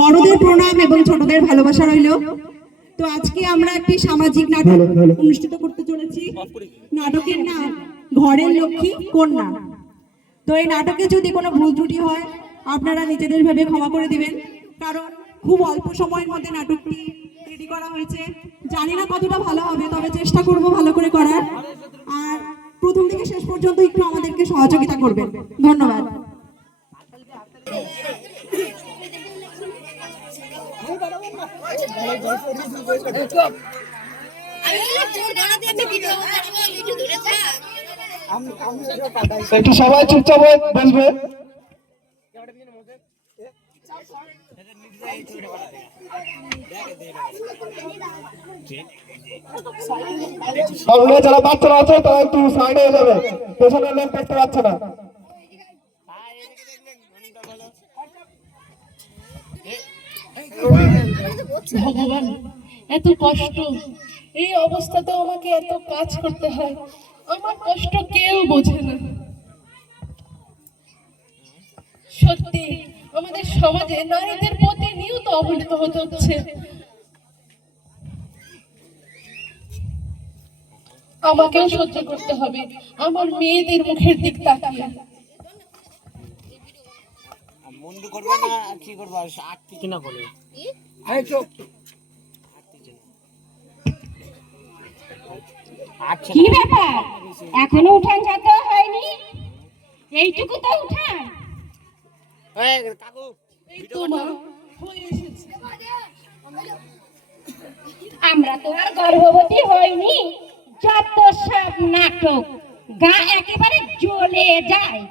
বড়দের প্রণাম এবং ছোটদের ভালোবাসা রইল। তো আজকে আমরা একটি সামাজিক নাটক অনুষ্ঠিত করতে চলেছি। নাটকের নাম ঘরের লক্ষ্মী কন্যা। তো এই নাটকে যদি কোনো ভুল ত্রুটি হয় আপনারা নিজেদের ভেবে ক্ষমা করে দিবেন, কারণ খুব অল্প সময়ের মধ্যে নাটকটি রেডি করা হয়েছে। জানি না কতটা ভালো হবে, তবে চেষ্টা করব ভালো করে করার। আর প্রথম থেকে শেষ পর্যন্ত একটু আমাদেরকে সহযোগিতা করবেন। ধন্যবাদ। একটু সবাই চুপচাপ বসবে। যারা বাচ্চারা আছে তারা একটু সাইডে হয়ে যাবে, পেছনের লোক দেখতে পাচ্ছে না। ভগবান, এত কষ্ট, এই অবস্থাতেও আমাকে এত কাজ করতে হয়। আমার কষ্ট কেউ বোঝে না। সত্যি আমাদের সমাজে নারীদের প্রতিনিয়ত অবহেলিত হতে হচ্ছে। আমাকেও সহ্য করতে হবে আমার মেয়েদের মুখের দিক তাকিয়ে। মন্দ করবে না, কি করবো, আটটি কিনা বলে কি ব্যাপার, এখনো উঠান ঝাঁটা হয়নি? এইটুকু তো উঠান। আমরা তো আর গর্ভবতী হইনি, যত সব নাটক, গা একেবারে জ্বলে যায়।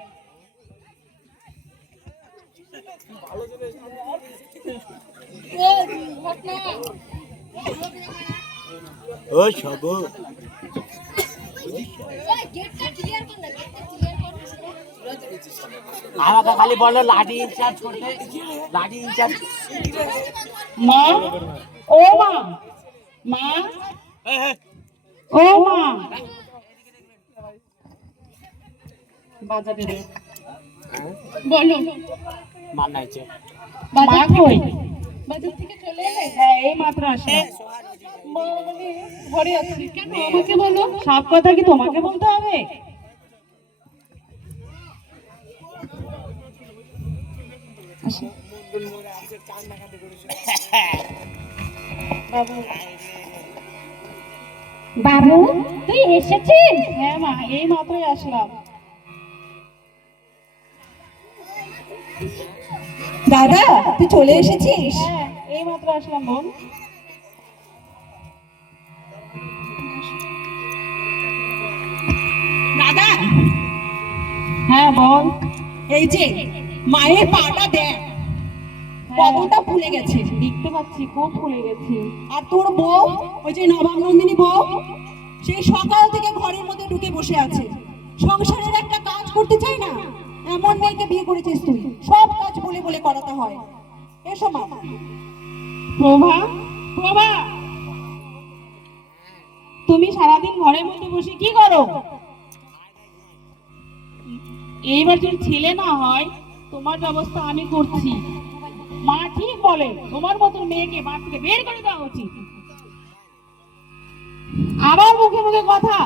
ও সব আমাকে খালি বলো লাঠি ইনচার্জ করতে, লাঠি ইনচার্জ। মা, ও মা, মা, ও মা। বাজারে বলো, মান নাইছে মা কই? বাজার থেকে চলে এলে? হ্যাঁ, এই মাত্র আসলাম। মা মানে ঘরে আছি। কেন আমাকে বলো? সব কথা কি তোমাকে বলতে হবে? বাবু, তুই এসেছিস? হ্যাঁ মা, এই মাত্রই আসলাম। দাদা, তুই চলে এসেছিস? হ্যাঁ, এই মাত্র আসলাম বোন। দাদা, হ্যাঁ বল। এই যে মায়ের পাটা দেখ, কতটা ফুলে গেছে। দেখতে পাচ্ছি, খুব ফুলে গেছি। আর তোর বউ, ওই যে নবাব নন্দিনী বউ, সেই সকাল থেকে ঘরের মধ্যে ঢুকে বসে আছে। সংসারের একটা কাজ করতে চাই না, এমন মেয়েকে বিয়ে করেছিস তুই। সব কাজ বলে বলে করাতে হয়। এসো মা। প্রভা, প্রভা, তুমি সারাদিন ঘরের মধ্যে বসে কি করো? এইবার যদি ছেলে না হয়, তোমার ব্যবস্থা আমি করছি। মা ঠিক বলে, তোমার মতন মেয়েকে বাড়ি থেকে বের করে দেওয়া উচিত। আবার মুখে মুখে কথা।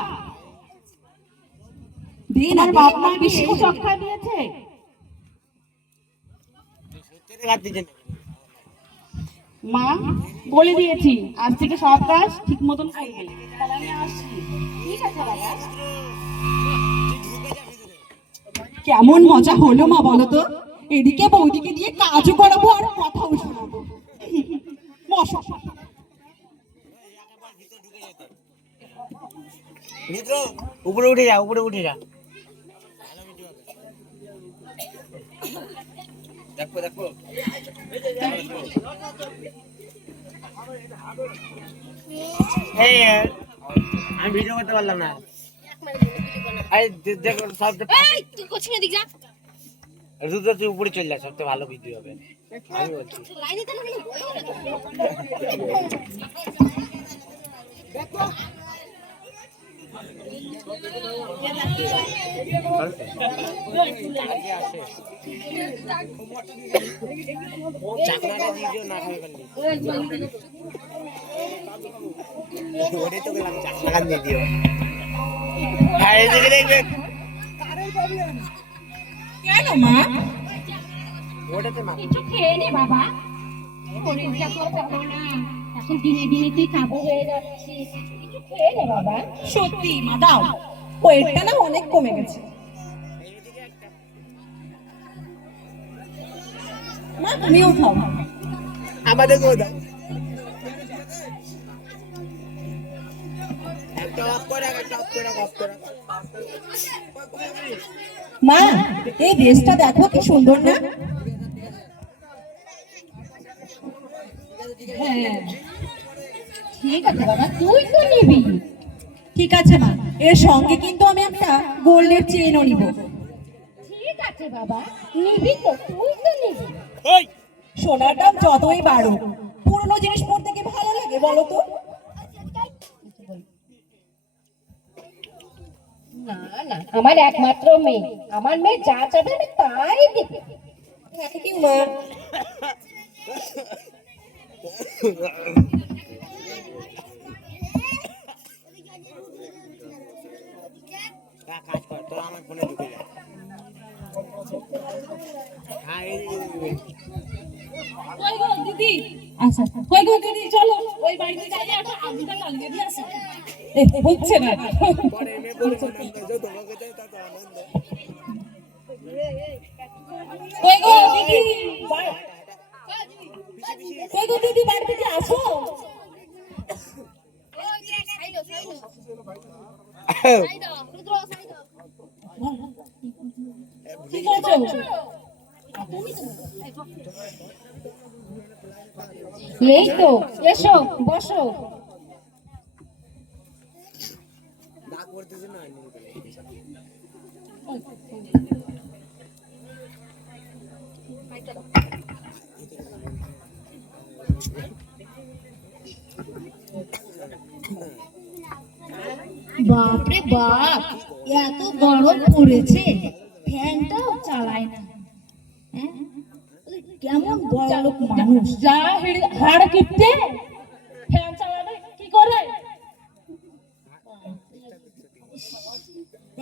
তোমার বাপ মা কি এই শিক্ষা দিয়েছে? মা বলে দিয়েছি, আজ থেকে সব কাজ ঠিক মতন করবে। তাহলে আমি আসছি। ঠিক আছে বাবা। কেমন মজা হলো মা, বলো তো? এদিকে বৌদিকে দিয়ে কাজও করাবো আর কথাও শোনাবো। বসো। উপরে উঠে যা, উপরে উঠে যা। দেখো দেখো, আমি ভিডিও করতে পারলাম না। দেখো সব রুদ্র, তুই উপরে চলে যা, সবচেয়ে ভালো ভিডিও হবে। আমি বলছি চাকমাটা দিও না খাবে পারলি ওরে তো গেলাম চাকমাটা দিয়ে দিও হ্যাঁ এদিকে দেখবে কেন মা? ওটাতে মা কিছু খেয়ে নে বাবা, শরীরটা তো ভালো না, এখন দিনে দিনে তুই কাবু হয়ে যাচ্ছিস, কিছু খেয়ে নে বাবা। সত্যি মা দাও, ওয়েটটা না অনেক কমে গেছে। মা তুমিও খাও। আমাদের কোথায় একটা অফ করে একটা অফ করে অফ করে মা এই ড্রেসটা দেখো কি সুন্দর না? হ্যাঁ ঠিক আছে বাবা, তুই তো নিবি। ঠিক আছে মা, এর সঙ্গে কিন্তু আমি একটা গোল্ডের চেনও নিব। ঠিক আছে বাবা, নিবি তো, তুই তো নিবি। ওই সোনার দাম যতই বাড়ুক, পুরনো জিনিস পরতে কি ভালো লাগে বলো তো? না না, আমার একমাত্র মেয়ে, আমার মেয়ে যা চাবে আমি তাই দিবি। থ্যাংক ইউ মা। কাজ কর তোরা আমার ফোনে ঢুকে যা হ্যাঁ এই কই গো দিদি, আচ্ছা কই গো দিদি, চলো ওই বাড়িতে যাই, একটা আগুনটা লাগিয়ে দিয়ে আসি। হচ্ছে না পরে এমএ পড়ে আনন্দ যত তোমাকে চাই তত আনন্দ কই গো দিদি, কই গো দিদি, বাড়ি থেকে আসো। কি করছো? এই তো, এসো বসো। ডাক করতেছ না বাপরে বাপ, এত গরম পড়েছে, ফ্যানটাও চালায় না। হ্যাঁ? কেমন বড়লোক মানুষ। যা হাড় কিপটে, ফ্যান চালাবে কি করে?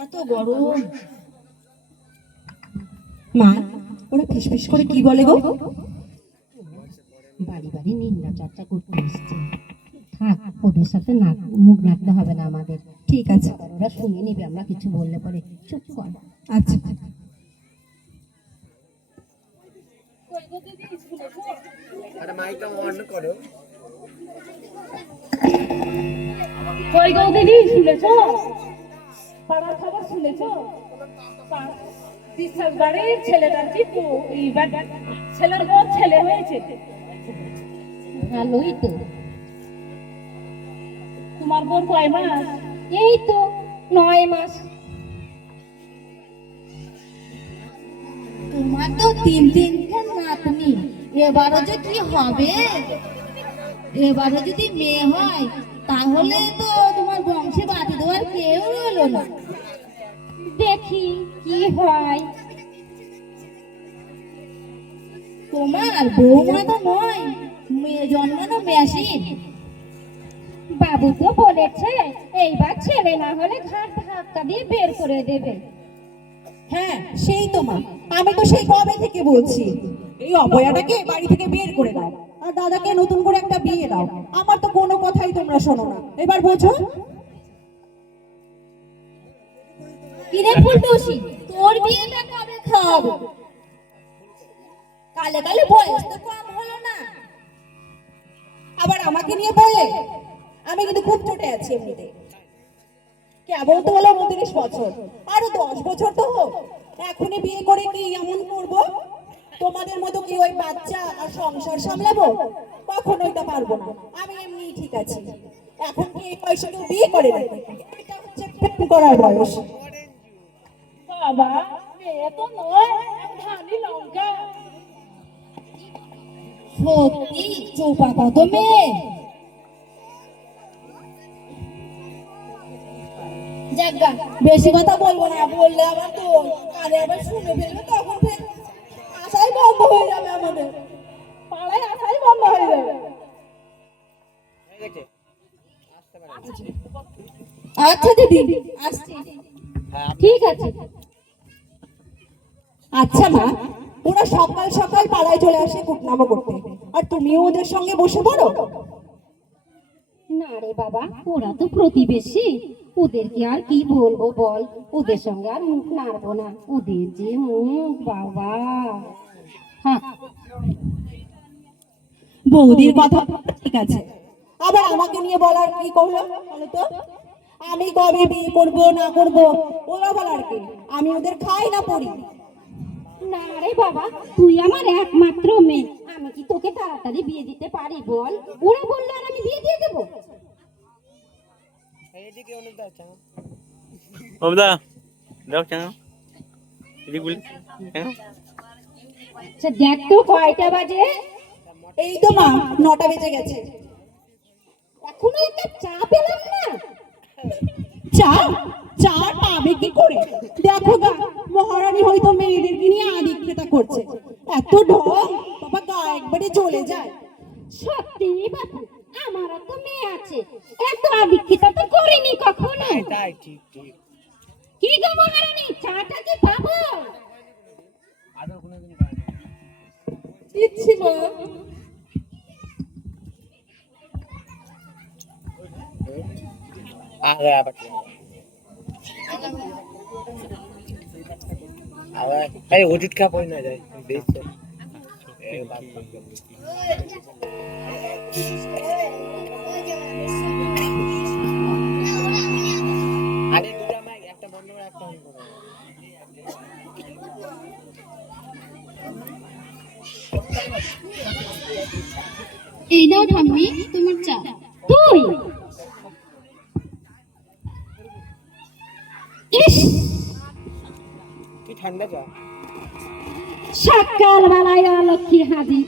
এত গরম। মা ওরা ফিসফিস করে কি বলে গো? বাড়ি বাড়ি নিন্দা চর্চা করতে এসছে, থাক ওদের সাথে মুখ নাড়তে হবে না আমাদের। ঠিক আছে। ওরা শুনে নিবে আমরা কিছু বললে পরে, চুপ কর। আচ্ছা আরে মাইকটা অন করো কই গো দিদি, শুনেছো? পাড়ার খবর শুনেছো? বিশ্বাস বাড়ির ছেলেটার কিন্তু এইবার ছেলের বউ ছেলে হয়েছে। ভালোই তো। তোমার বোন কয় মাস? এই তো 9 মাস। তোমার তো 3-3টে নাতনি, এবারও যে কি হবে? এবারও যদি মেয়ে হয় তাহলে তো তোমার বংশে বাতি দেওয়ার কেউ রইলো না। দেখি কি হয়। তোমার বৌমা তো নয়, মেয়ে জন্মানো মেশিন। বাবু তো বলেছে এইবার ছেলে না হলে ঘাট ধাক্কা দিয়ে বের করে দেবে। হ্যাঁ সেই তো মা, আমি তো সেই কবে থেকে বলছি এই অভয়াটাকে বাড়ি থেকে বের করে দাও আর দাদাকে নতুন করে একটা বিয়ে দাও। আমার তো কোনো কথাই তোমরা শোনো না, এবার বোঝো। কিরে ফুলটুসি, তোর বিয়েটা কবে খাওয়াবে? কালে কালে বয়স তো কম হলো না, আবার আমাকে নিয়ে বলে। আমি কিন্তু খুব চটে আছি এমনিতে। কেবল তো হলো 29 বছর, আরো 10 বছর তো হোক, এখনই বিয়ে করে কি এমন করব? তোমাদের মতো কি ওই বাচ্চা আর সংসার সামলাবো? কখনোই তা পারবো না। আমি এমনি ঠিক আছি। এখন কি এই বয়সে কেউ বিয়ে করে নাকি? এটা হচ্ছে প্রেম করার বয়স। বাবা মেয়ে তো নয়, ধানি লঙ্কা। সত্যি চৌপা কত মেয়ে। যাজ্ঞা বেশি কথা বলবো না, বললে আবার তো কানে আবার শুনে ফেলবে, তখন ফের আশাই বন্ধ হয়ে যাবে, আমাদের পাড়ায় আশাই বন্ধ হয়ে যাবে। আচ্ছা দিদি আসছি, ঠিক আছে। আচ্ছা মা, ওরা সকাল সকাল পাড়ায় চলে আসে কুটনামো করতে, আর তুমিও ওদের সঙ্গে বসে পড়ো? না রে বাবা, ওরা তো প্রতিবেশী, ওদেরকে আর কি বলবো বল, ওদের সঙ্গে আর মুখ নাড়বো না, ওদের যে মুখ বাবা। হ্যাঁ, বৌদির কথা ঠিক আছে, আবার আমাকে নিয়ে বলার কি করলো বলো তো? আমি কবে বিয়ে করব না করব ওরা বলার কি? আমি ওদের খাই না পড়ি? না রে বাবা, তুই আমার একমাত্র মেয়ে, আমি কি তোকে তাড়াতাড়ি বিয়ে দিতে পারি বল? ওরা বললে আর আমি বিয়ে দিয়ে দেবো? বাবুদা দাও কেন এদিক বলি আচ্ছা দেখ তো কয়টা বাজে? এই তো মা 9টা বেজে গেছে। এখনো একটা চা পেলাম না। চা? চা পাবে কি করে? দেখো গা, মহারানী হয়তো মেয়েদেরকে নিয়ে আদিক্ষেতা করছে, এত ঢং বাবা গা একবারে চলে যায়। সত্যি বাপু, আমারও তো মেয়ে আছে, এত আদিক্ষিতা তো করিনি কখনো। তাই ঠিক ঠিক কি গো মহারানী, চাটা কি পাবো? আদর কোনোদিন দিচ্ছি মা। আগে আবার আবার এই ওষুধ খা পড়ে না যায় বেশ আরে দুটো আমার একটা বন্ধ করে একটা অন করো। এই নাও ঠাম্মি তোমার চা। তুই ইস, কি ঠান্ডা চা সকাল বেলায় অলক্ষী হাজির।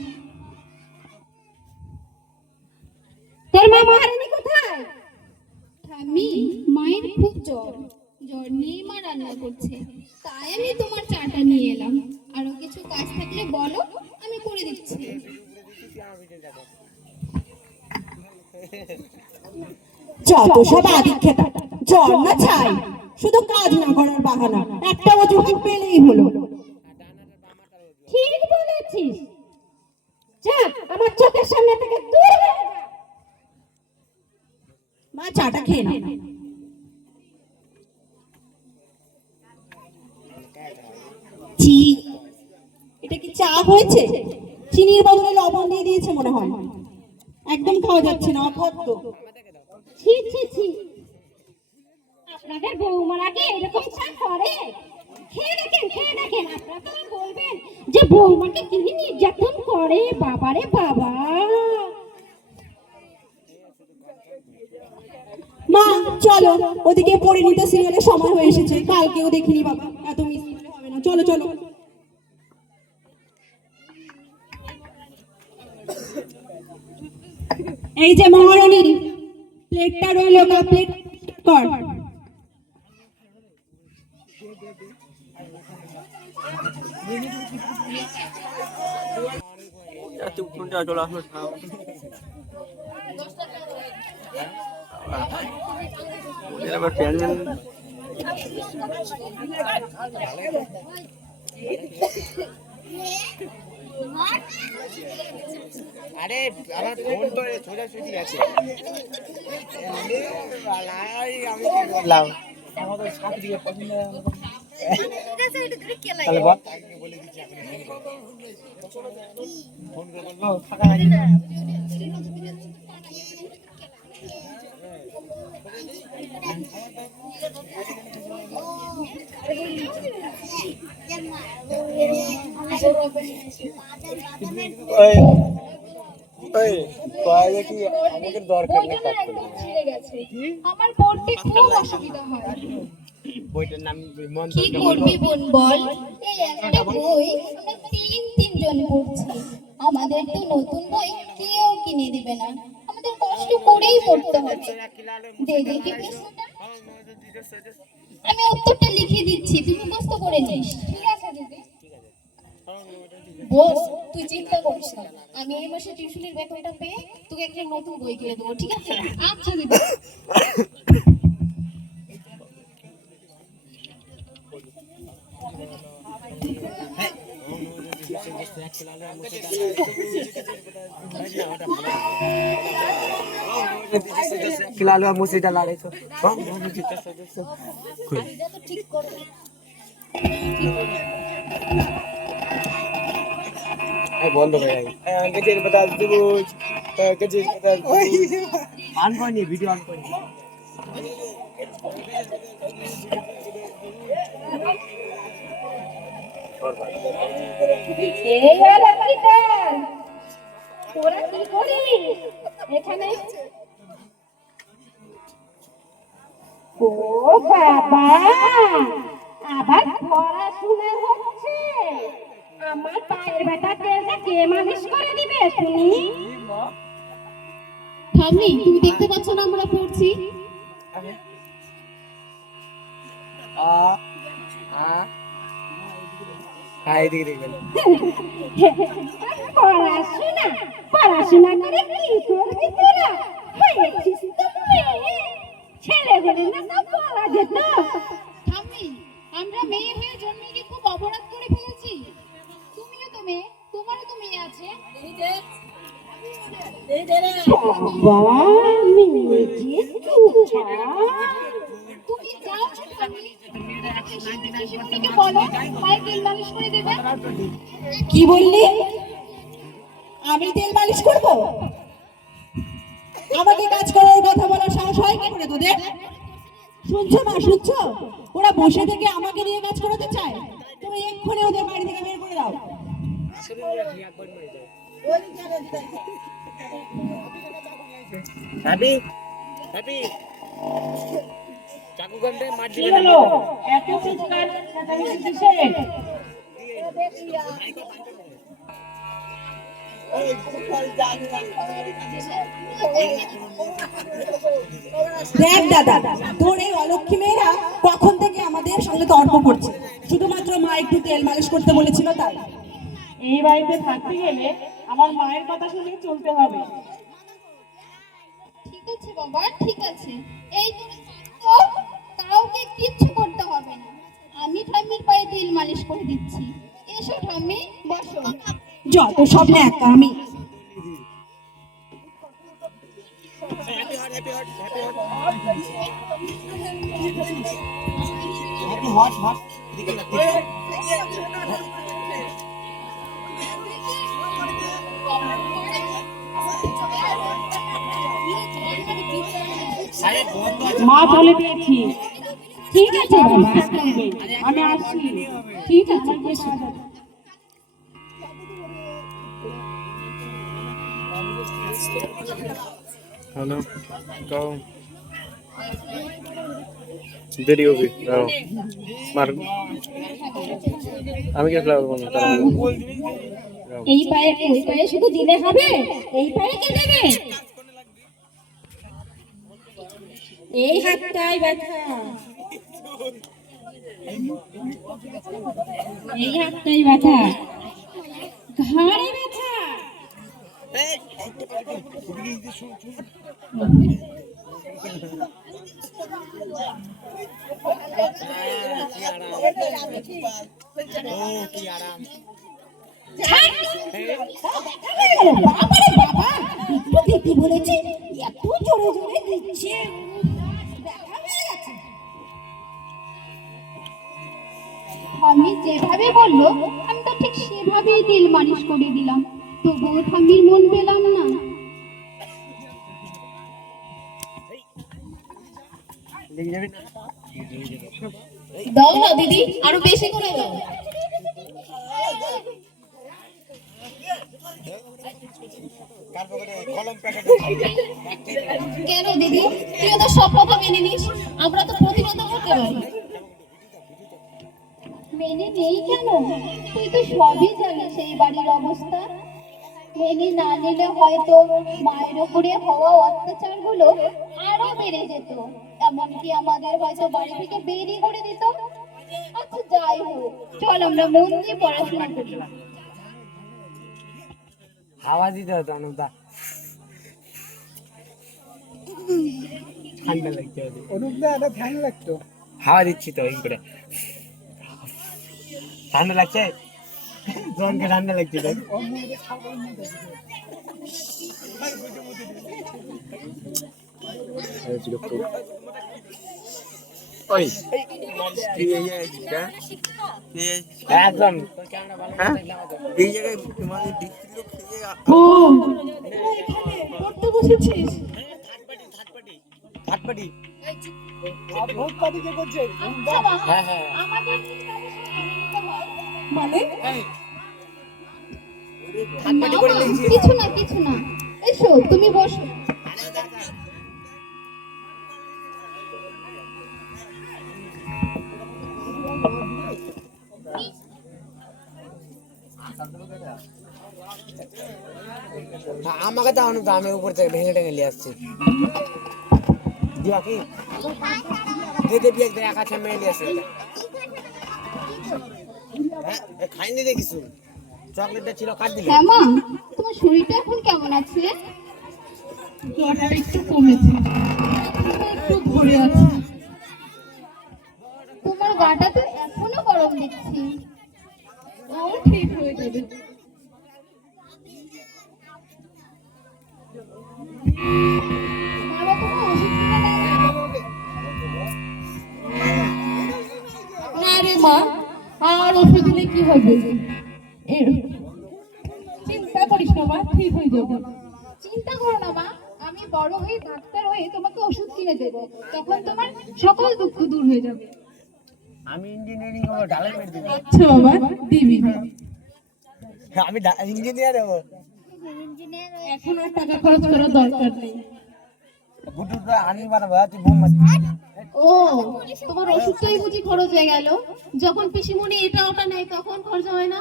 তোর মা মহারানী কোথায়? ঠাম্মি, মায়ের খুব জ্বর, জ্বর নিয়ে মা রান্না করছে, তাই আমি তোমার চাটা নিয়ে এলাম। আরো কিছু কাজ থাকলে বলো, আমি করে দিচ্ছি। যত সব আদিক্ষেতা, জ্বর না ছাই, শুধু কাজ না করার বাহানা, একটা অজুহাত পেলেই হলো। ঠিক বলেছিস, যা আমার চোখের সামনে থেকে দূর হয়ে যা। মা চাটা খেয়ে নাও। ছি, এটা কি চা হয়েছে? চিনির বদলে লবণ দিয়ে দিয়েছে মনে হয়, একদম খাওয়া যাচ্ছে না, অভদ্র। ছি ছি ছি, আপনাদের বৌমারা কি এরকম চা করে? খেয়ে দেখেন, আপনারা তো বলবেন যে বৌমাকে কি নির্যাতন করে, বাবারে বাবা। মা চলো, ওদিকে পরিণীতা সিরিয়ালের সময় হয়ে এসেছে, কালকেও দেখিনি বাবা, এত মিস করলে হবে না, চলো চলো। এই যে মহারানী, প্লেটটা রইল, কা প্লেট কর। চলে আসলো আরে আমার ফোন তো সোজাসুজি আছে আমি কি বললাম আমাদের সাথে দিকে পছন্দ তাহলে বল বলে দিচ্ছি ফোন করে বলবো ফাঁকা আছে না আমার পড়তে খুব অসুবিধা হয়। বইটার নাম কি করবি বোন বল, এই একটা বই আমরা তিনজন পড়ছি, আমাদের তো নতুন বই কেউ কিনে দিবে না, আমাদের কষ্ট করেই পড়তে হবে। দেখি পৃষ্ঠাটা আমি উত্তরটা লিখে দিচ্ছি, তুই মুখস্থ করে নিস। ঠিক আছে দিদি? বস, তুই চিন্তা করিস না, আমি এই মাসে টিউশনের বেতনটা পেয়ে তোকে একটা নতুন বই কিনে দেবো, ঠিক আছে? আচ্ছা দিদি। खिला मुसीदा ला रही ঠিক করে बंद हो गया गजेर बता दूज गजेर बता ऑन कौन है वीडियो ऑन कौन এই হলো কিটার, তোরা কি করিস এখানে? ও বাবা, আবার পড়াশোনা হচ্ছে। আমার পায়ের ব্যথা তেলটা কে মালিশ করে দিবে শুনি? ঠাম্মি, তুমি দেখতে পাচ্ছ না আমরা পড়ছি? हां ये देख পড়াশোনা পড়াশোনা করে কি করবি তোরা? হয়েছিস তো মেয়ে, ছেলেদের না তো বলা যেত। ঠাম্মি, আমরা মেয়ে হয়ে জন্মে কি খুব অপরাধ করে ফেলেছি? তুমিও তো মেয়ে, তোমারও তো মেয়ে আছে। বাবা মেয়ে তুমি যাও ঠাম্মি, শিশুটিকে বলো পায়ে তেল মালিশ করে দেবে। কি বললি? আমি তেল মালিশ করব? আমাকে কাজ করার কথা বলার সাহস হয় কি করে তোদের? শুনছো মা, শুনছো? ওরা বসে থেকে আমাকে দিয়ে কাজ করাতে চায়। তুমি এক্ষুনি ওদের বাড়ি থেকে বের করে দাও। हैप्पी हैप्पी चाकू गंदे मार কি হলো এত চিৎকার চেঁচামেচি কিসের? দেখ দাদা, তোর এই অলক্ষী মেয়েরা কখন থেকে আমাদের সঙ্গে তর্ক করছে, শুধুমাত্র মা একটু তেল মালিশ করতে বলেছিল তাই। এই বাড়িতে থাকতে গেলে আমার মায়ের কথা শুনে চলতে হবে। ঠিক আছে বাবা, ঠিক আছে। এই তুমি থাকো, কাউকে কিচ্ছু করতে হবে না। আমি ঠাম্মির পায়ে তেল মালিশ করে দিচ্ছি। এসো ঠাম্মি, বসো। যত সব ন্যাকা আমি। हैप्पी हॉट हॉट दिख लगती है মা বলে দিয়েছি। ঠিক আছে বাবা, আমি আসছি। ঠিক আছে, আমার বেশ কাজ আছে। हेलो कहो देरी होगी मार আমি কি ফ্লাওয়ার বলবো এই পায়ে ওই পায়ে শুধু দিলে হবে? এই পায়ে কে দেবে? এই হাতটাই ব্যথা, এই হাতটাই ব্যথা, ঘাড়ে ব্যথা। কি আরাম বাবারে বাবা, একটু দিতে বলেছি, এত জোরে জোরে দিচ্ছে, ব্যথা হয়ে গেছে। ঠাম্মি যেভাবে বললো আমি তো ঠিক সেভাবেই তেল মালিশ করে দিলাম, তবুও ঠাম্মির মন পেলাম না। লেগে যাবে না দাও না দিদি, আরো বেশি করে দাও। কার পকেটে কলম প্যাকেট কেন দিদি, তুই তো সব কথা মেনে নিস, আমরা তো প্রতিরোধ করতে পারি। মেনে নেই কেন? তুই তো সবই জানিস এই বাড়ির অবস্থা। মেনে না নিলে হয়তো মায়ের উপরে হওয়া অত্যাচারগুলো আরো বেড়ে যেত, এমনকি আমাদের হয়তো বাড়ি থেকে বেরিয়ে করে দিত। আচ্ছা যাই হোক, চল আমরা মন দিয়ে পড়াশোনা করি। হাওয়া দিতে হতো অনুদা, ঠান্ডা লাগছে। অনুদা একটা ফ্যান লাগতো, হাওয়া দিচ্ছি তো এই করে। ঠান্ডা লাগছে, জনকে ঠান্ডা লাগছে তো। ওই একদম এই জায়গায় তোমাদের ও পড়তে বসেছিস? থাটপাটি আচ্ছা মা, হ্যাঁ হ্যাঁ আমাদের কি তাহলে সব মেনে নিতে হয়? মানে থাটপাটি করে না, লিখছি। কিছু না, এসো তুমি বসো। আমাকে তো অনুদা, আমি উপর থেকে ভেঙে টেঙে নিয়ে আসছি। দিয়া কি দিদি পেঁয়াজ দিয়ে একা আছে মেয়ে নিয়ে আসছে। হ্যাঁ খাইনি রে কিছু, চকলেটটা ছিল কাট দিলে। হ্যাঁ মা, তোমার শরীরটা এখন কেমন আছে? জ্বরটা একটু কমেছে, একটু ধরে আছে। তোমার গাটা তো এখনো গরম দেখছি। ও ঠিক হয়ে যাবে। বাবা তুমি ওষুধ কিনে নাও। না রে মা, আর ওষুধ দিলে কি হবে? চিন্তা করিস না মা, ঠিক হয়ে যাবে। চিন্তা করো না মা, আমি বড় হয়ে ডাক্তার হয়ে তোমাকে ওষুধ কিনে দেবো, তখন তোমার সকল দুঃখ দূর হয়ে যাবে। আমি ইঞ্জিনিয়ারিং করবো, ঢালাই মেরে দিবো। আচ্ছা বাবা, দিবি। আমি ইঞ্জিনিয়ার হবো। এখন আর টাকা খরচ করার দরকার নেই। গুটুটা আনি বানাবো, তুই বোম মারবি। ও, তোমার ওষুধটাই বুঝি খরচ হয়ে গেল? যখন পিসিমণি এটা ওটা নেয় তখন খরচা হয় না?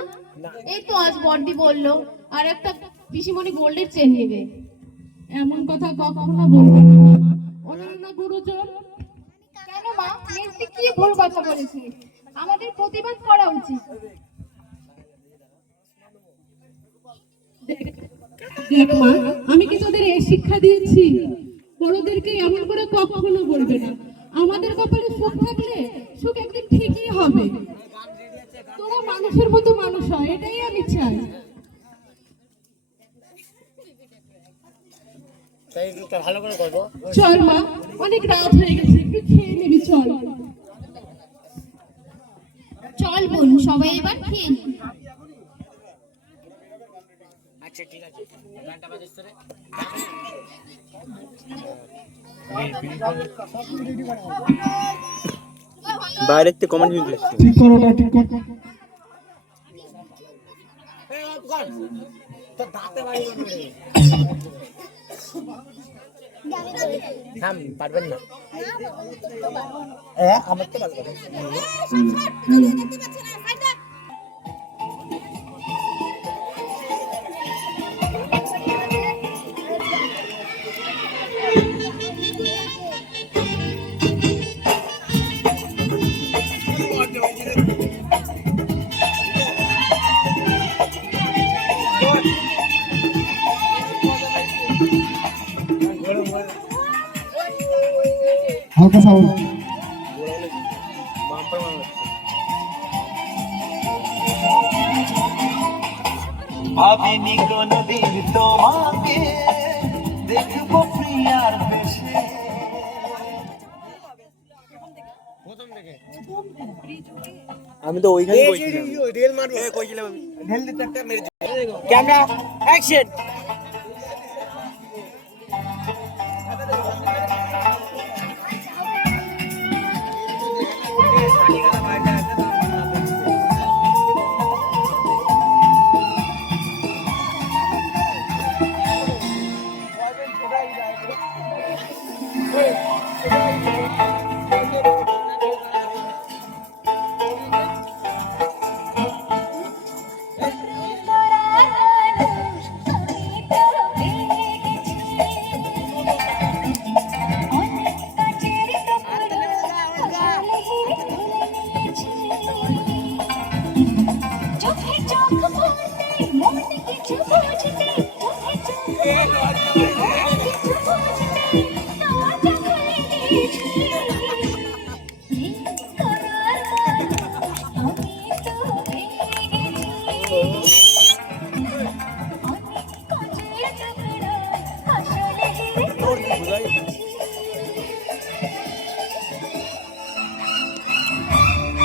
এই তো আজ বড়দি বললো আর একটা পিসিমণি গোল্ডের চেন নেবে। এমন কথা কখনো বলবো না মা, অনন্য গুরুজন। কেন মা, মেয়েটি কি ভুল কথা বলেছে? আমাদের প্রতিবাদ করা উচিত। দেখ মা, আমি কি তোদের এই শিক্ষা দিয়েছি? বড়দেরকে এমন করে কখনো বলবে না। আমাদের কপালে সুখ থাকলে সুখ একদিন ঠিকই হবে। তোরা মানুষের মতো মানুষ হয়, এটাই আমি চাই। তাই একটু ভালো করে করবো। চল মা, অনেক রাত হয়ে গেছে, একটু খেয়ে নিবি, চল। চল বোন, সবাই এবার খেয়ে নিই। আচ্ছা ঠিক আছে, গানটা বাজাস তোরে। বাইরের থেকে কমেন্ট দিতে আসছে। ঠিক করো না, ঠিক করো। তোর দাঁতে বাড়ি মারবে। থাম, পারবেন না। আমার তো পারবে না। হালকা সাউন্ড। ভাবিনি কোনদিন তোমাকে দেখবো প্রিয়ার বেশে। আমি তো ওইখানে কইছিলাম রেল মারবো, কইছিলাম আমি রেল দিতে একটা মেরে। Camera action.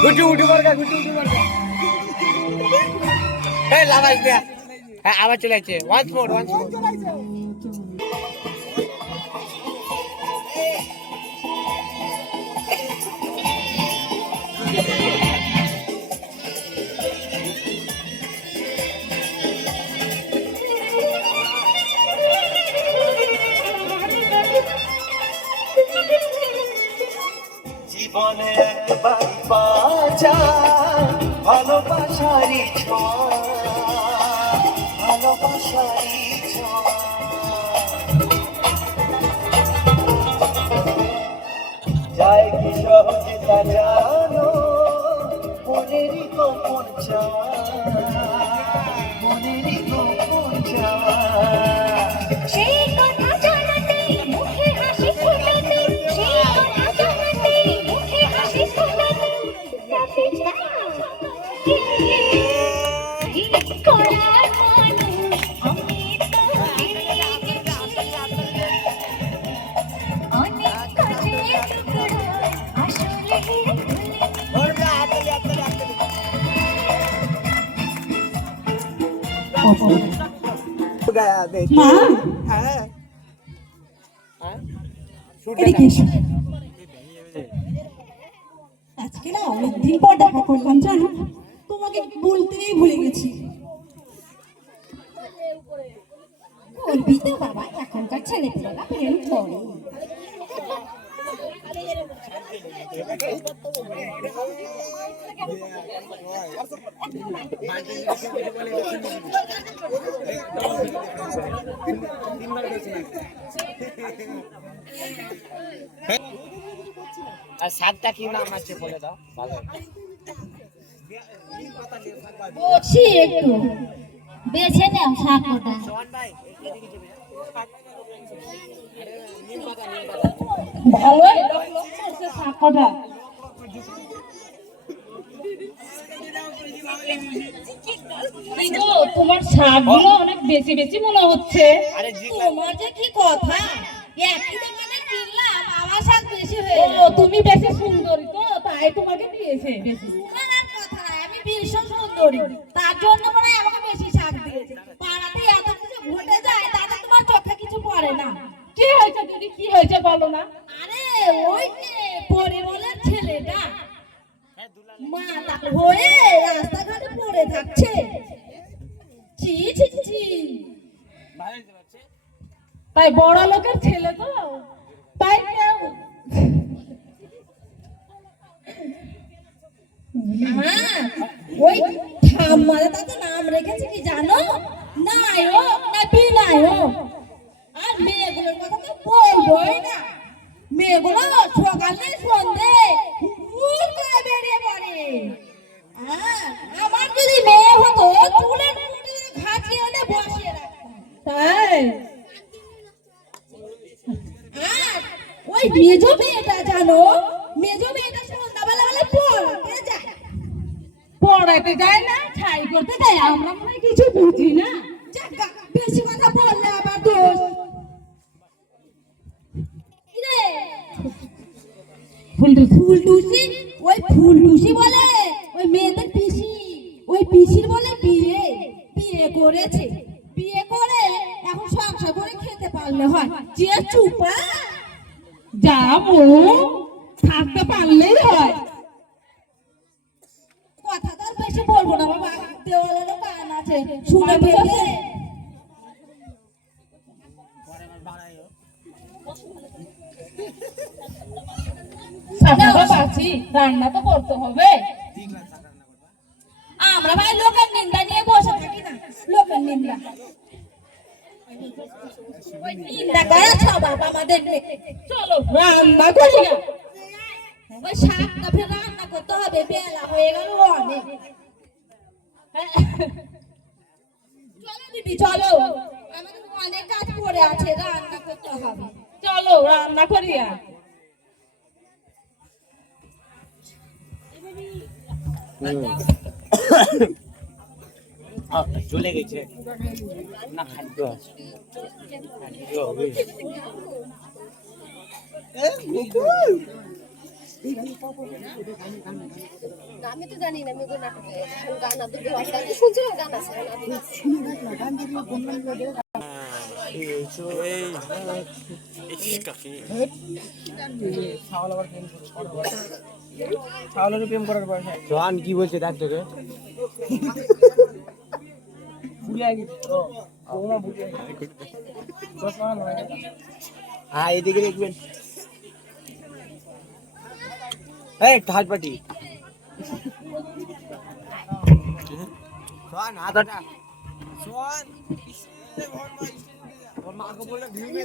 গুটি উঠে মারগা গুটি উঠে মারগা এই লাগাই দে হ্যাঁ আবার চলে যাচ্ছে ওয়ান্স মোর জীবনে একবার পাওয়া যায় ভালোবাসারই ছোঁয়া ভালোবাসারই ছোঁয়া যায় কি সহজে তা জানো মনেরই গোপন চাওয়া মনেরই গোপন চাওয়া সেই কথা জানাতে মুখে হাসি ফোটাতে সেই কথা জানাতে মুখে হাসি ফোটাতে তাতে করার মানুষ আমি তো অনেক কাছে টুকরো আসলে মা হ্যাঁ এদিকে এসো। আজকে না অনেকদিন পর দেখা করলাম জানো, তোমাকে বলতেই ভুলে গেছি। বলবি তো বাবা, এখনকার ছেলেপেলেরা প্রেম করে। আর শাকটা কি নাম আছে বলে দাও ভালো বলছি একটু বেছে নাও শাকটা। ভালোই শাকটা তোমার শাকগুলো অনেক বেশি বেশি মনে হচ্ছে। আরে তোমার যে কি কথা, একই দোকানে কিনলাম আমার শাক বেশি হয়ে ও তুমি বেশি সুন্দরী তো তাই তোমাকে দিয়েছে বেশি। তোমার আর কথা নাই, আমি ভীষণ সুন্দরী, তার জন্য মনে হয় আমাকে বেশি শাক দিয়েছে। পাড়াতে এত কিছু ঘটে যায় তাতে তোমার চোখে কিছু পড়ে না। কি হয়েছে দিদি, কি হয়েছে বলো না। আরে ওই যে পরিমলের ছেলেটা মাথা হয়ে রাস্তাঘাটে পড়ে থাকছে। ছি ছি ছি। তাই বড় লোকের ছেলে তো তাই কেউ হ্যাঁ, ওই ঠাম্মারা তাতে নাম রেখেছে কি জানো, নায়ক না বিনায়ক। আর মেয়েগুলোর কথা তো বলবোই না, মেয়েগুলো সকালে সন্ধে ফুল করে বেরিয়ে পড়ে। আমার যদি মেয়ে হতো চুলের মুঠি ঘাটিয়ে এনে বসিয়ে রাখতাম। তাই আর ওই মেজো মেয়েটা জানো, মেজো মেয়েটা সন্ধ্যাবেলা বেলা পড়াতে যায়। পড়াতে যায় না, ছাই করতে যায়, আমরা মনে হয় কিছু বুঝি না। যাক, বেশি কথা বললে আবার দোষ। কিরে ফুলটুসি, ওই ফুলটুসি বলে ওই মেয়েদের পিসি, ওই পিসির বলে বিয়ে বিয়ে করেছে, বিয়ে করে এখন সংসার করে খেতে পারলে হয়। যে চুপা যা বউ থাকতে পারলেই হয়। কথা তো আর বেশি বলবো না বাবা, দেওয়ালেরও কান আছে, শুনে ফেলবে। সামনে পাচ্ছি, রান্না তো করতে হবে। আমরা ভাই লোকের নিন্দা নিয়ে বসে থাকি না, লোকের নিন্দা ওই নিন্দা করা স্বভাব আমাদের নেই। চলো রান্না করি না। ওই শাকটা ফের রান্না করতে হবে, বেলা হয়ে গেল অনেক। চলো দিদি চলো, আমাদের অনেক কাজ করে আছে, রান্না করতে হবে। চলো রান্না করি আর। চলে গেছে না, খাদ্য আছে খাদ্য হবে। আমি তো জানি না, আমি ওই নাটকে গান আদৌ শুনছি, গান আছে জোয়ান কি বলছে তার তোকে? হ্যাঁ এদিকে দেখবেন, থার্ড পার্টি সোয়ান হাতটা সোয়ান ওর মাকে বলে ভিড়ে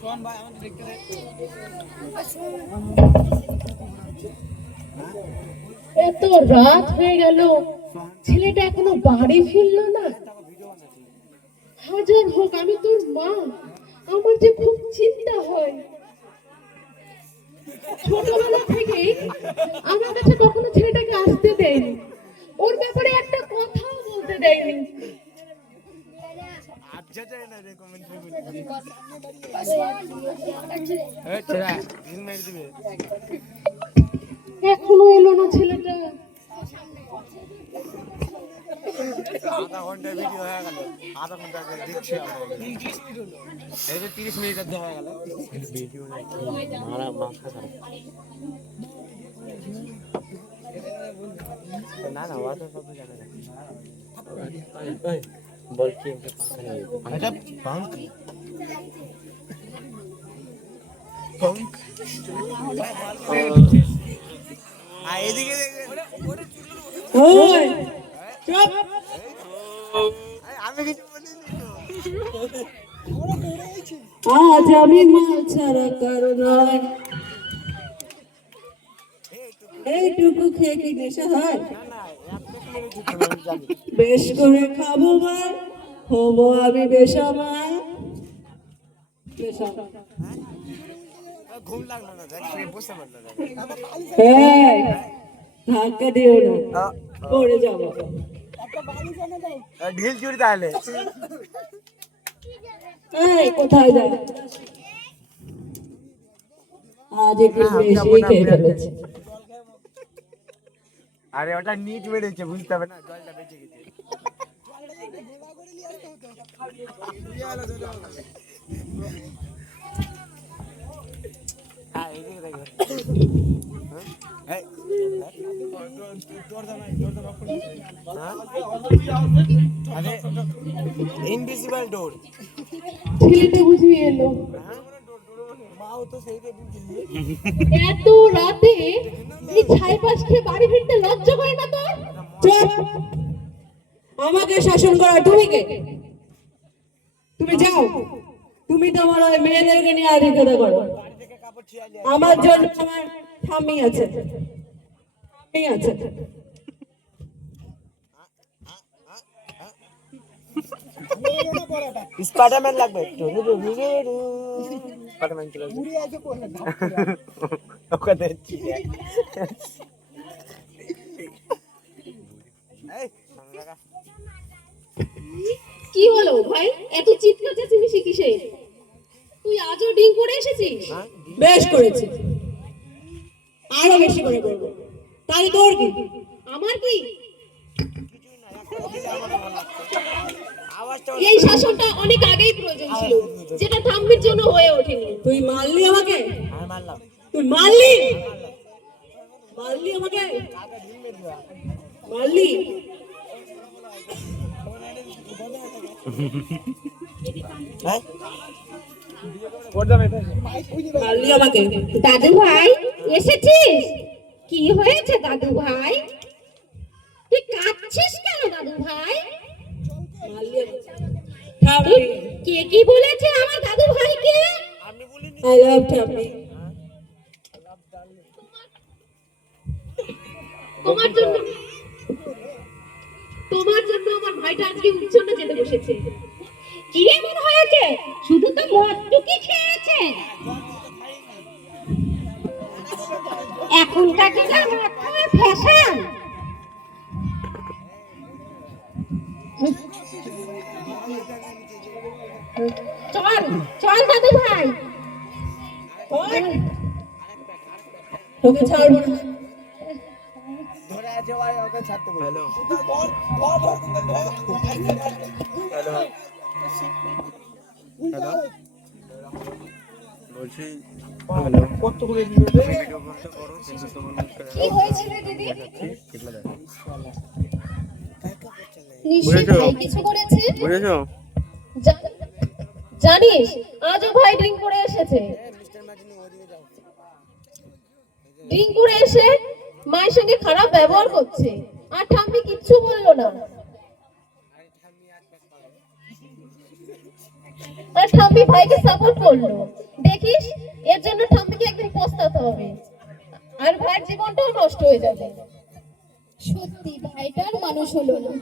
সোয়ান ভাই আমাদের দেখতে দে। এত রাত হয়ে গেল, ছেলেটা এখনো বাড়ি ফিরলো না। হাজার হোক আমি তোর মা, আমার যে খুব চিন্তা হয়। ছোটবেলা থেকে আমার কাছে কখনো ছেলেটাকে আসতে দেয়নি, ওর ব্যাপারে একটা কথাও বলতে দেয়নি। এখনো এলো না ছেলেটা। আধা ঘন্টা ভিডিও হয়ে গেল, আধা ঘন্টা দেখছি আমরা, 30 মিনিট হয়ে গেল ভিডিও মারা মাথা খারাপ। না না ওরা তো সব জানে না। বলছি আচ্ছা পাঙ্ক পাঙ্ক এদিকে দেখবেন। ওই চুপ, আমি কিছু বলিনি তো। আজ আমি মাল ছাড়া কারো নয়। এইটুকু খেয়ে কি নেশা হয়? বেশ করে খাবো মার, হবো আমি বেসামার। ঘুম লাগলো না, দেখ বসে পারলো না। হ্যাঁ, ধাক্কা দিও না, পড়ে যাবো। ঢিল চুরি তাহলে এই কোথায় যা? আজ একটু বেশি খেয়ে ফেলেছি। আরে ওটা নিট বেড়েছে, বুঝতে হবে না, জলটা বেঁচে গেছে। হ্যাঁ এইদিকে দেখবেন। ইনভিজিবল ডোর। ছেলেটা বুঝিয়ে এলো। এত রাতে এই ছাই পাশ খেয়ে বাড়ি ফিরতে লজ্জা করে না তোর? চুপ! আমাকে শাসন করা তুমি কে? তুমি যাও, তুমি তোমার ওই মেয়েদেরকে নিয়ে আধিক্যতা করো। আমার জন্য আমার স্বামী আছে, স্বামী আছে। স্পাইডারম্যান লাগবে একটু, স্পাইডারম্যান চলে ওকে দেখছি। কি হলো ভাই, এত চিৎকার চেঁচিমেচি কিসের? তুই আজও ডিং করে এসেছিস? বেশ করেছি, আরো বেশি করে করবো। তাহলে তোর কি? আমার কি? এই শাসনটা অনেক আগেই প্রয়োজন ছিল, যেটা ঠাম্মির জন্য হয়ে ওঠেনি। তুই মারলি আমাকে? আমি মারলাম। তুই মারলি? মারলি আমাকে? মারলি? মারলি আমাকে? দাদু ভাই এসেছিস? কি হয়েছে দাদু ভাই? তুই কাঁদছিস কেন দাদু ভাই? মারলি আমাকে? কে কি বলেছে আমার দাদু ভাইকে? I love Tummy. তোমার জন্য তোমার জন্য আমার ভাইটা আজকে উচ্ছন্নে যেতে বসেছে। কি এমন হয়েছে? শুধু তো মদটুকি খেয়েছে। এখনকার দিনে মদ খাওয়া ফ্যাশন। চল চল দাদু ভাই, তোকে ছাড়বো না। ধরে আছে ভাই, ওকে ছাড়তে বল। হ্যালো হ্যালো হ্যালো, বলছি হ্যালো, কত করে ভিডিও করতে করো, কিন্তু তোমার মুখে কি হয়েছিল দিদি? এগুলো দেখো, নিশ্চয়ই ভাই কিছু করেছে। বুঝেছো? জানিস আজও ভাই ড্রিঙ্ক করে এসেছে। ড্রিঙ্ক করে এসে মায়ের সঙ্গে খারাপ ব্যবহার করছে, আর ঠাম্মি কিচ্ছু বললো না। আর ঠাম্মি ভাইকে সাপোর্ট করলো। দেখিস, এর জন্য ঠাম্মিকে একদিন পস্তাতে হবে, আর ভাইয়ের জীবনটাও নষ্ট হয়ে যাবে। সত্যি ভাইটার মানুষ হলো না।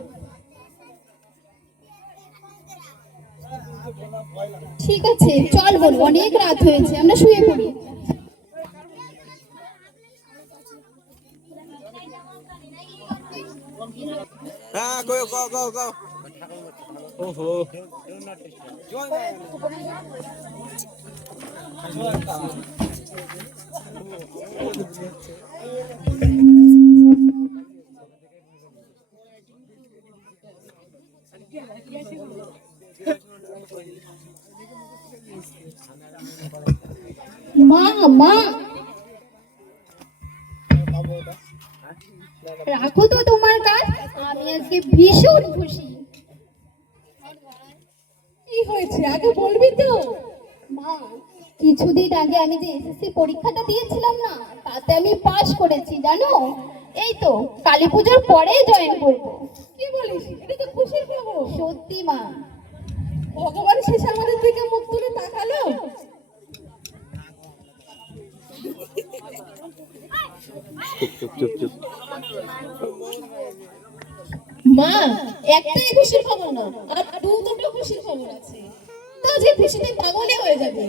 ঠিক আছে চল বোন, অনেক রাত হয়েছে, আমরা শুয়ে পড়ি। হ্যাঁ গো গো গো গো, ওহো মা মা রাখো তো তোমার কাজ, আমি আজকে ভীষণ খুশি। কি হয়েছে আগে বলবি তো? মা, কিছুদিন আগে আমি যে এসএসসি পরীক্ষাটা দিয়েছিলাম না, তাতে আমি পাশ করেছি জানো। এই তো কালী পুজোর পরে জয়েন করবো। কি বলিস? এটা তো খুশির খবর। সত্যি মা। ভগবান শেষে আমাদের দিকে মুখ তুলে তাকালো। চুপ চুপ চুপ। মা, একটাই খুশির খবর না, আর দুটো খুশির খবর আছে। তো যে খুশিতে পাগলই হয়ে যাবে।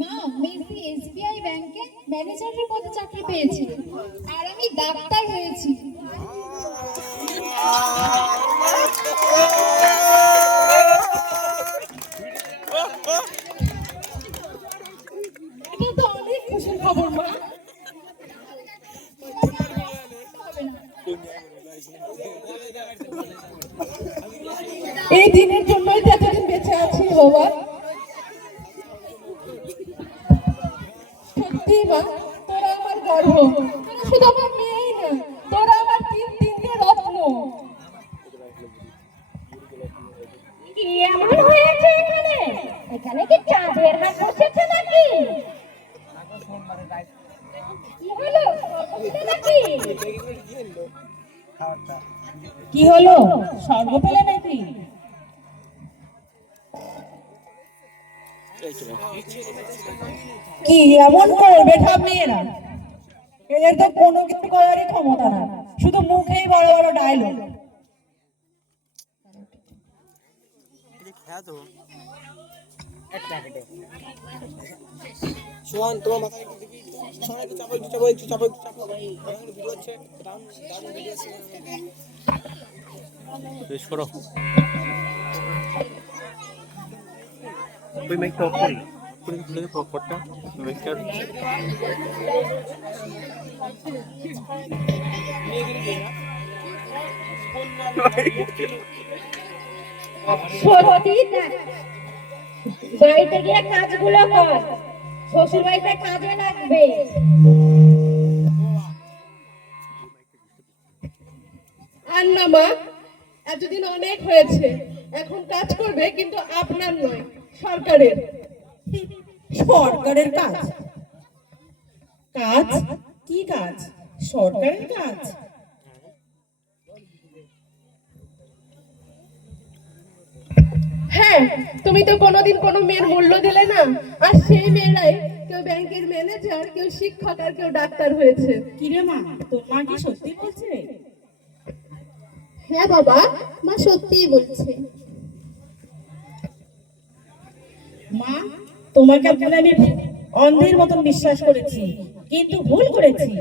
মা, মেসি এসবিআই ব্যাংকে ম্যানেজারের পদে চাকরি পেয়েছি, আর আমি ডাক্তার হয়েছি। এটা তো অনেক খুশির খবর মা। এই দিনের জন্যই তো এতদিন বেঁচে আছি বাবা। সত্যি মা, তোরা আমার গর্ব। তোরা শুধু আমার মেয়েই না, তোরা আমার তিনটে রত্ন। কি এমন হয়েছে এখানে? এখানে কি চাঁদের হাট বসেছে নাকি? কি হলো? নাকি কি হলো? স্বর্গ পেলে নাকি? কি এমন করবে ঠাম্মিরা? এদের তো কোনো কিছু করারই ক্ষমতা না, শুধু মুখেই বড় বড় ডায়লগ। সোহান, তোমার মাথায় একটু দেখি, সোহান একটু চাপো, একটু চাপো, একটু চাপো, একটু চাপো, ভিডিও হচ্ছে, দাম ভিডিও আছে, বেশ করো। ওই মাইকটা অফ করি, খুলে দে পপকর্নটা, মাইকটা। সত্যি না, বাড়িতে গিয়ে কাজগুলো কর, শ্বশুর বাড়িতে কাজে লাগবে। আর না মা, এতদিন অনেক হয়েছে, এখন কাজ করবে, কিন্তু আপনার নয়, সরকারের। সরকারের কাজ? কাজ? কি কাজ? সরকারের কাজ? হ্যাঁ, তুমি তো কোনোদিন কোনো মেয়ের মূল্য দিলে না, আর সেই মেয়েরাই কেউ ব্যাংকের ম্যানেজার, কেউ শিক্ষক, আর কেউ ডাক্তার হয়েছে। কিরে মা, তোর মা কি সত্যি বলছে? হ্যাঁ বাবা, মা সত্যিই বলছে। মা, তোমাকে বলে আমি অন্ধের মতন বিশ্বাস করেছি, কিন্তু ভুল করেছি।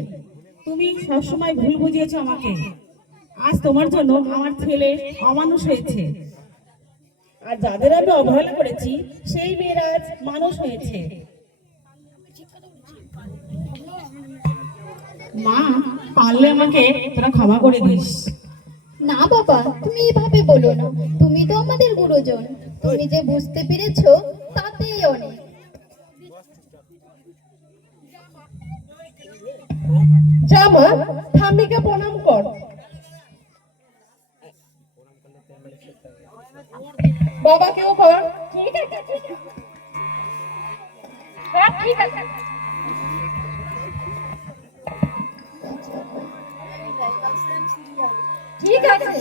তুমি সবসময় ভুল বুঝিয়েছো আমাকে। আজ তোমার জন্য আমার ছেলে অমানুষ হয়েছে, আর যাদের আমি অবহেলা করেছি সেই মেয়েরা আজ মানুষ হয়েছে। মা, পারলে আমাকে তোরা ক্ষমা করে দিস। না বাবা, তুমি এভাবে বলো না। তুমি তো আমাদের গুরুজন, তুমি যে বুঝতে পেরেছো তাতেই অনেক। যা মা, ঠাম্মিকে প্রণাম কর। বাবাকেও কর। ঠিক আছে, ঠিক আছে। হ্যাঁ, ঠিক আছে। ঠিক আছে।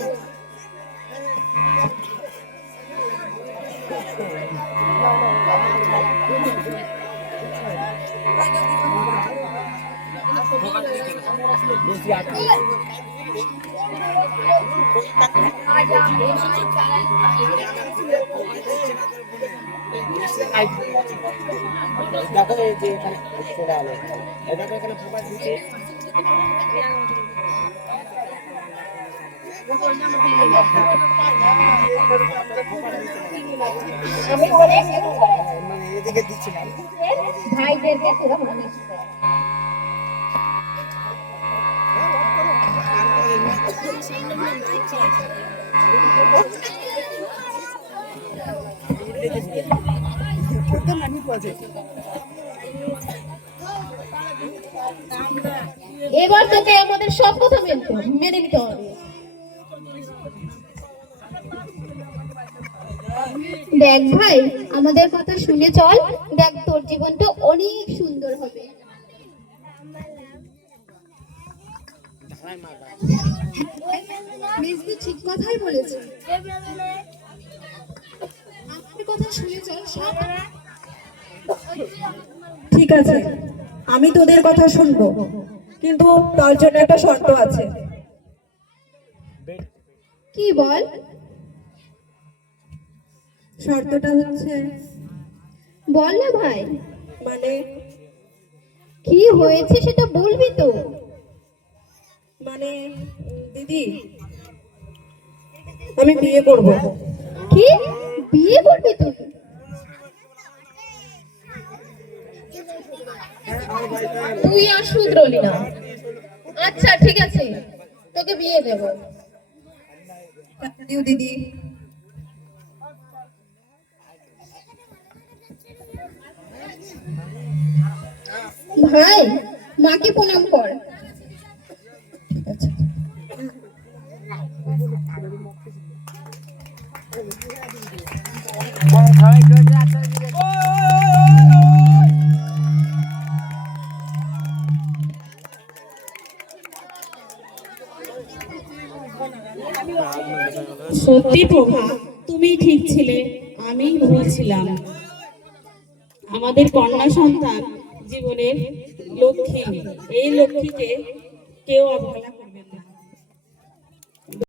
দেখো এই যে এখানে চলে আলো, এটা তো এখানে ফোকাস দিচ্ছে। আমি অনেক মানে এদিকে দিচ্ছে না। ভাইদেরকে তোরা মানুষ কর। এবার তোকে আমাদের সব কথা মেনে নিতে হবে। দেখ ভাই, আমাদের কথা শুনে চল। দেখ, তোর জীবনটা অনেক সুন্দর হবে। মিসবি ঠিক কথাই বলেছে। আমার কথা শুনে চল সব। ঠিক আছে, আমি তোদের কথা শুনবো, কিন্তু তার জন্য একটা শর্ত আছে। কি বল? শর্তটা হচ্ছে, বল না ভাই, মানে কি হয়েছে সেটা বলবি তো। মানে দিদি, আমি বিয়ে করব। কি বিয়ে করবি তুই? তুই আর শুধরলি না। আচ্ছা ঠিক আছে, তোকে বিয়ে দেব। দিদি, ভাই, মাকে প্রণাম কর। সত্যি প্রভা, তুমি ঠিক ছিলে, আমি ভুল ছিলাম। আমাদের কন্যা সন্তান জীবনের লক্ষ্মী, এই লক্ষ্মীকে কেউ অবহেলা করে না।